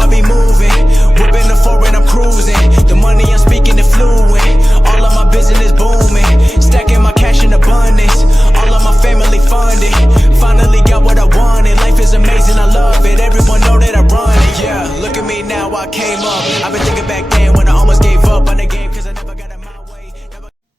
I be moving. Whipping the foreign, I'm cruising. The money I'm speaking is fluent. All of my business booming. Stacking my cash in abundance. All of my family funded. Finally got what I wanted. Life is amazing, I love it. Everyone know that I run it. Yeah, look at me now, I came up. I've been thinking back then when I almost gave up on the game cause I never got in my way.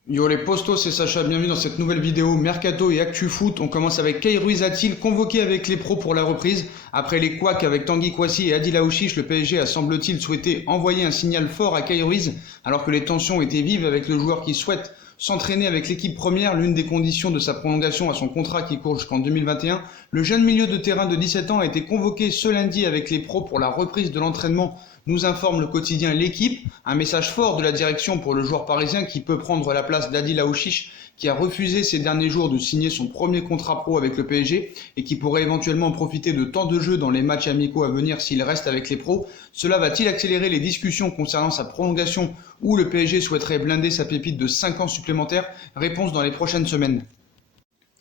Yo les postos, c'est Sacha, bienvenue dans cette nouvelle vidéo Mercato et Actu Foot. On commence avec Kay Ruiz a-t-il convoqué avec les pros pour la reprise. Après les couacs avec Tanguy Kouassi et Adil Aouchiche, le PSG a semble-t-il souhaité envoyer un signal fort à Kay Ruiz alors que les tensions étaient vives avec le joueur qui souhaite s'entraîner avec l'équipe première, l'une des conditions de sa prolongation à son contrat qui court jusqu'en 2021. Le jeune milieu de terrain de 17 ans a été convoqué ce lundi avec les pros pour la reprise de l'entraînement, nous informe le quotidien L'Équipe. Un message fort de la direction pour le joueur parisien qui peut prendre la place d'Adil Aouchiche, qui a refusé ces derniers jours de signer son premier contrat pro avec le PSG et qui pourrait éventuellement profiter de temps de jeu dans les matchs amicaux à venir s'il reste avec les pros. Cela va-t-il accélérer les discussions concernant sa prolongation ou le PSG souhaiterait blinder sa pépite de 5 ans supplémentaires? Réponse dans les prochaines semaines.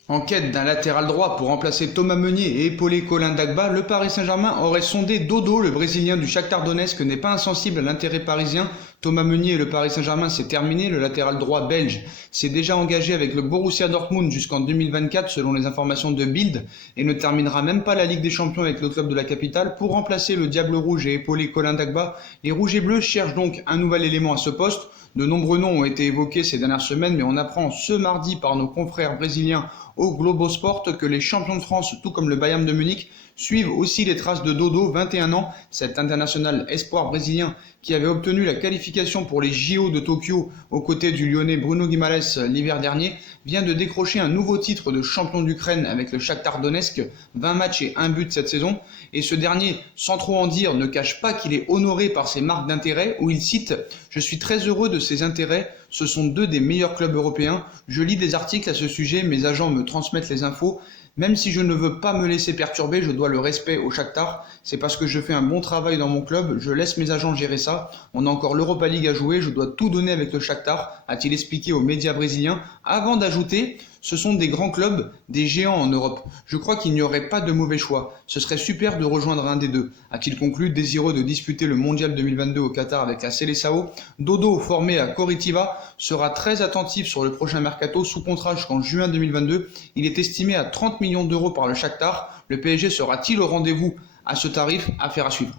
En quête d'un latéral droit pour remplacer Thomas Meunier et épauler Colin Dagba, le Paris Saint-Germain aurait sondé Dodo, le Brésilien du Shakhtar Donetsk, n'est pas insensible à l'intérêt parisien. Thomas Meunier et le Paris Saint-Germain, c'est terminé. Le latéral droit belge s'est déjà engagé avec le Borussia Dortmund jusqu'en 2024 selon les informations de Bild et ne terminera même pas la Ligue des Champions avec le club de la capitale. Pour remplacer le Diable Rouge et épauler Colin Dagba, les Rouges et Bleus cherchent donc un nouvel élément à ce poste. De nombreux noms ont été évoqués ces dernières semaines, mais on apprend ce mardi par nos confrères brésiliens au Globosport que les champions de France, tout comme le Bayern de Munich, suivent aussi les traces de Dodo, 21 ans, cet international espoir brésilien qui avait obtenu la qualification pour les JO de Tokyo aux côtés du Lyonnais Bruno Guimaraes l'hiver dernier, vient de décrocher un nouveau titre de champion d'Ukraine avec le Shakhtar Donetsk, 20 matchs et 1 but cette saison, et ce dernier, sans trop en dire, ne cache pas qu'il est honoré par ses marques d'intérêt où il cite « Je suis très heureux de ces intérêts, ce sont deux des meilleurs clubs européens, je lis des articles à ce sujet, mes agents me transmettent les infos, même si je ne veux pas me laisser perturber, je dois le respect au Shakhtar. C'est parce que je fais un bon travail dans mon club, je laisse mes agents gérer ça. On a encore l'Europa League à jouer, je dois tout donner avec le Shakhtar, a-t-il expliqué aux médias brésiliens, avant d'ajouter « Ce sont des grands clubs, des géants en Europe. Je crois qu'il n'y aurait pas de mauvais choix. Ce serait super de rejoindre un des deux », a-t-il conclu, désireux de disputer le Mondial 2022 au Qatar avec la Seleção. Dodo, formé à Coritiba, sera très attentif sur le prochain mercato sous contrat jusqu'en juin 2022. Il est estimé à 30 millions d'euros par le Shakhtar. Le PSG sera-t-il au rendez-vous à ce tarif? Affaire à suivre.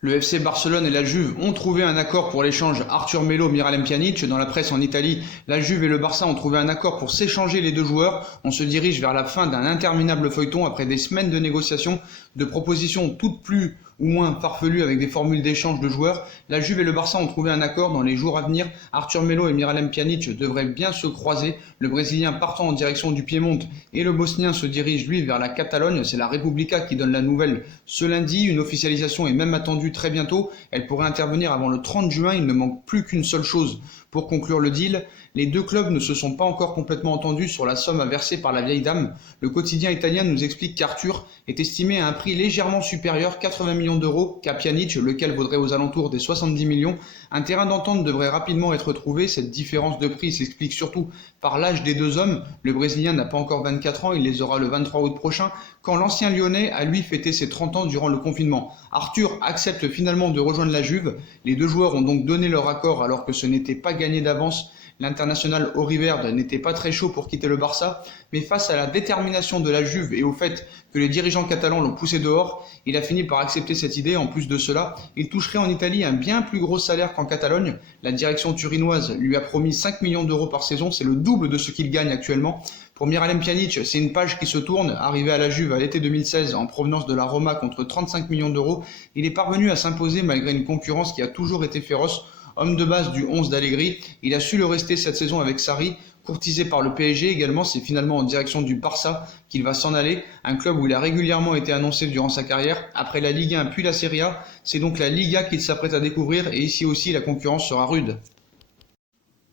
Le FC Barcelone et la Juve ont trouvé un accord pour l'échange Arthur Melo-Miralem Pjanic. Dans la presse en Italie, la Juve et le Barça ont trouvé un accord pour s'échanger les deux joueurs. On se dirige vers la fin d'un interminable feuilleton après des semaines de négociations, de propositions toutes plus ou moins farfelues avec des formules d'échange de joueurs. La Juve et le Barça ont trouvé un accord dans les jours à venir. Arthur Melo et Miralem Pjanic devraient bien se croiser. Le Brésilien partant en direction du Piémont et le Bosnien se dirige lui vers la Catalogne. C'est la Repubblica qui donne la nouvelle ce lundi. Une officialisation est même attendue très bientôt. Elle pourrait intervenir avant le 30 juin. Il ne manque plus qu'une seule chose pour conclure le deal. Les deux clubs ne se sont pas encore complètement entendus sur la somme à verser par la vieille dame. Le quotidien italien nous explique qu'Arthur est estimé à un prix légèrement supérieur, 80 millions d'euros, qu'à Pjanic, lequel vaudrait aux alentours des 70 millions. Un terrain d'entente devrait rapidement être trouvé. Cette différence de prix s'explique surtout par l'âge des deux hommes. Le Brésilien n'a pas encore 24 ans, il les aura le 23 août prochain, quand l'ancien Lyonnais a lui fêté ses 30 ans durant le confinement. Arthur accepte finalement de rejoindre la Juve. Les deux joueurs ont donc donné leur accord alors que ce n'était pas gagné d'avance. L'international Auriverde n'était pas très chaud pour quitter le Barça, mais face à la détermination de la Juve et au fait que les dirigeants catalans l'ont poussé dehors, il a fini par accepter cette idée. En plus de cela, il toucherait en Italie un bien plus gros salaire qu'en Catalogne. La direction turinoise lui a promis 5 millions d'euros par saison, c'est le double de ce qu'il gagne actuellement. Pour Miralem Pjanic, c'est une page qui se tourne. Arrivé à la Juve à l'été 2016 en provenance de la Roma contre 35 millions d'euros, il est parvenu à s'imposer malgré une concurrence qui a toujours été féroce. Homme de base du 11 d'Allegri, il a su le rester cette saison avec Sarri. Courtisé par le PSG également, c'est finalement en direction du Barça qu'il va s'en aller, un club où il a régulièrement été annoncé durant sa carrière. Après la Ligue 1 puis la Serie A, c'est donc la Liga qu'il s'apprête à découvrir et ici aussi la concurrence sera rude.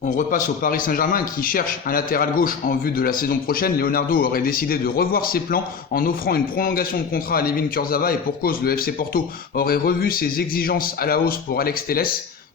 On repasse au Paris Saint-Germain qui cherche un latéral gauche en vue de la saison prochaine. Leonardo aurait décidé de revoir ses plans en offrant une prolongation de contrat à Layvin Kurzawa et pour cause, le FC Porto aurait revu ses exigences à la hausse pour Alex Telles.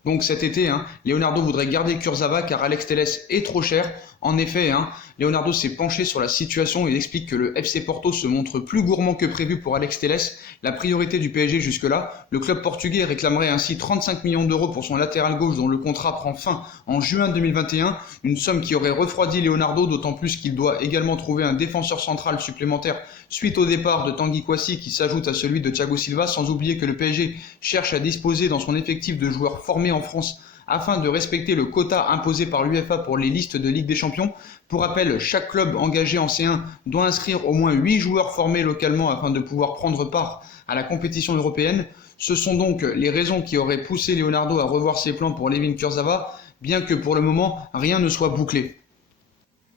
Donc cet été, Leonardo voudrait garder Kurzawa car Alex Telles est trop cher. En effet, Leonardo s'est penché sur la situation et explique que le FC Porto se montre plus gourmand que prévu pour Alex Telles, la priorité du PSG jusque-là. Le club portugais réclamerait ainsi 35 millions d'euros pour son latéral gauche dont le contrat prend fin en juin 2021, une somme qui aurait refroidi Leonardo, d'autant plus qu'il doit également trouver un défenseur central supplémentaire suite au départ de Tanguy Kouassi qui s'ajoute à celui de Thiago Silva, sans oublier que le PSG cherche à disposer dans son effectif de joueurs formés en France afin de respecter le quota imposé par l'UEFA pour les listes de Ligue des Champions. Pour rappel, chaque club engagé en C1 doit inscrire au moins 8 joueurs formés localement afin de pouvoir prendre part à la compétition européenne. Ce sont donc les raisons qui auraient poussé Leonardo à revoir ses plans pour Layvin Kurzawa, bien que pour le moment rien ne soit bouclé.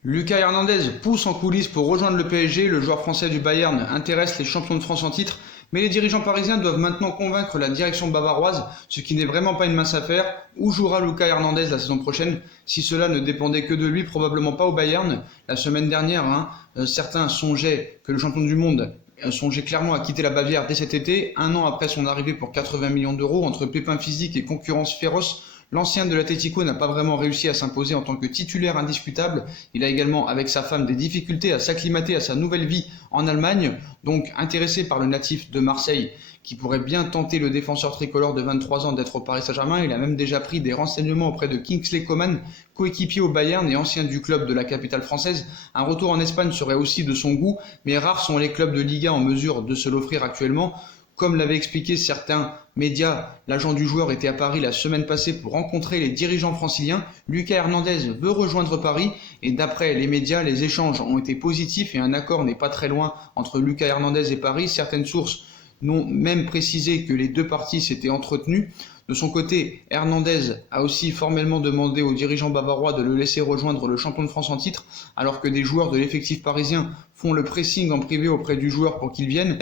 Lucas Hernandez pousse en coulisses pour rejoindre le PSG. Le joueur français du Bayern intéresse les champions de France en titre, mais les dirigeants parisiens doivent maintenant convaincre la direction bavaroise, ce qui n'est vraiment pas une mince affaire. Où jouera Lucas Hernandez la saison prochaine? Si cela ne dépendait que de lui, probablement pas au Bayern. La semaine dernière, certains songeaient que le champion du monde songeait clairement à quitter la Bavière dès cet été, un an après son arrivée pour 80 millions d'euros. Entre pépins physiques et concurrence féroce, l'ancien de l'Atlético n'a pas vraiment réussi à s'imposer en tant que titulaire indiscutable. Il a également, avec sa femme, des difficultés à s'acclimater à sa nouvelle vie en Allemagne. Donc, intéressé par le natif de Marseille, qui pourrait bien tenter le défenseur tricolore de 23 ans d'être au Paris Saint-Germain, il a même déjà pris des renseignements auprès de Kingsley Coman, coéquipier au Bayern et ancien du club de la capitale française. Un retour en Espagne serait aussi de son goût, mais rares sont les clubs de Liga en mesure de se l'offrir actuellement. Comme l'avaient expliqué certains médias, l'agent du joueur était à Paris la semaine passée pour rencontrer les dirigeants franciliens. Lucas Hernandez veut rejoindre Paris et d'après les médias, les échanges ont été positifs et un accord n'est pas très loin entre Lucas Hernandez et Paris. Certaines sources n'ont même précisé que les deux parties s'étaient entretenues. De son côté, Hernandez a aussi formellement demandé aux dirigeants bavarois de le laisser rejoindre le champion de France en titre, alors que des joueurs de l'effectif parisien font le pressing en privé auprès du joueur pour qu'il vienne.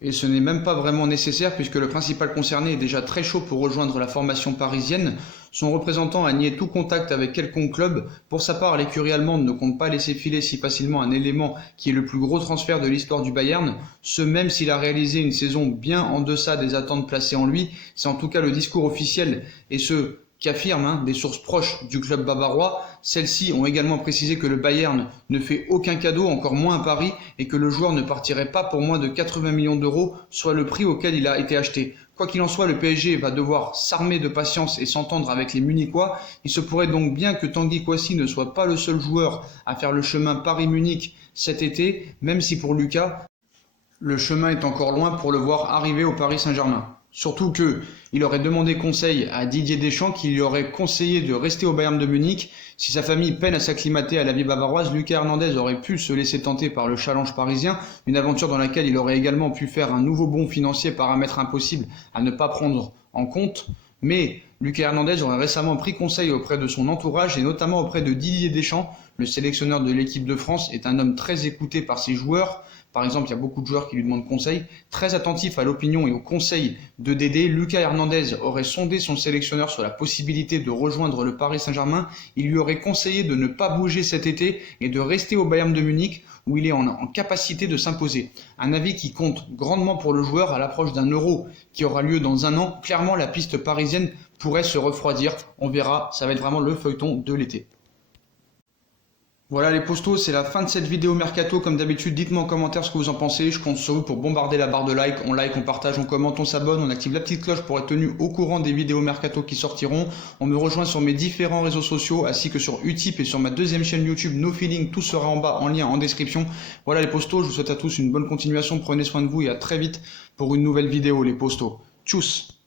Et ce n'est même pas vraiment nécessaire puisque le principal concerné est déjà très chaud pour rejoindre la formation parisienne. Son représentant a nié tout contact avec quelconque club. Pour sa part, l'écurie allemande ne compte pas laisser filer si facilement un élément qui est le plus gros transfert de l'histoire du Bayern, ce même s'il a réalisé une saison bien en deçà des attentes placées en lui. C'est en tout cas le discours officiel et ce qu'affirment des sources proches du club bavarois. Celles-ci ont également précisé que le Bayern ne fait aucun cadeau, encore moins à Paris, et que le joueur ne partirait pas pour moins de 80 millions d'euros, soit le prix auquel il a été acheté. Quoi qu'il en soit, le PSG va devoir s'armer de patience et s'entendre avec les Munichois. Il se pourrait donc bien que Tanguy Kouassi ne soit pas le seul joueur à faire le chemin Paris-Munich cet été, même si pour Lucas, le chemin est encore loin pour le voir arriver au Paris Saint-Germain. Surtout qu'il aurait demandé conseil à Didier Deschamps qui lui aurait conseillé de rester au Bayern de Munich. Si sa famille peine à s'acclimater à la vie bavaroise, Lucas Hernandez aurait pu se laisser tenter par le challenge parisien, une aventure dans laquelle il aurait également pu faire un nouveau bond financier, paramètre impossible à ne pas prendre en compte. Mais Lucas Hernandez aurait récemment pris conseil auprès de son entourage et notamment auprès de Didier Deschamps. Le sélectionneur de l'équipe de France est un homme très écouté par ses joueurs. Par exemple, il y a beaucoup de joueurs qui lui demandent conseil. Très attentif à l'opinion et aux conseils de Dédé, Lucas Hernandez aurait sondé son sélectionneur sur la possibilité de rejoindre le Paris Saint-Germain. Il lui aurait conseillé de ne pas bouger cet été et de rester au Bayern de Munich où il est en capacité de s'imposer. Un avis qui compte grandement pour le joueur à l'approche d'un Euro qui aura lieu dans un an. Clairement, la piste parisienne pourrait se refroidir. On verra, ça va être vraiment le feuilleton de l'été. Voilà les postos, c'est la fin de cette vidéo Mercato. Comme d'habitude, dites-moi en commentaire ce que vous en pensez. Je compte sur vous pour bombarder la barre de like. On like, on partage, on commente, on s'abonne, on active la petite cloche pour être tenu au courant des vidéos Mercato qui sortiront. On me rejoint sur mes différents réseaux sociaux ainsi que sur Utip et sur ma deuxième chaîne YouTube No Feeling. Tout sera en bas en lien en description. Voilà les postos, je vous souhaite à tous une bonne continuation. Prenez soin de vous et à très vite pour une nouvelle vidéo les postos. Tchuss!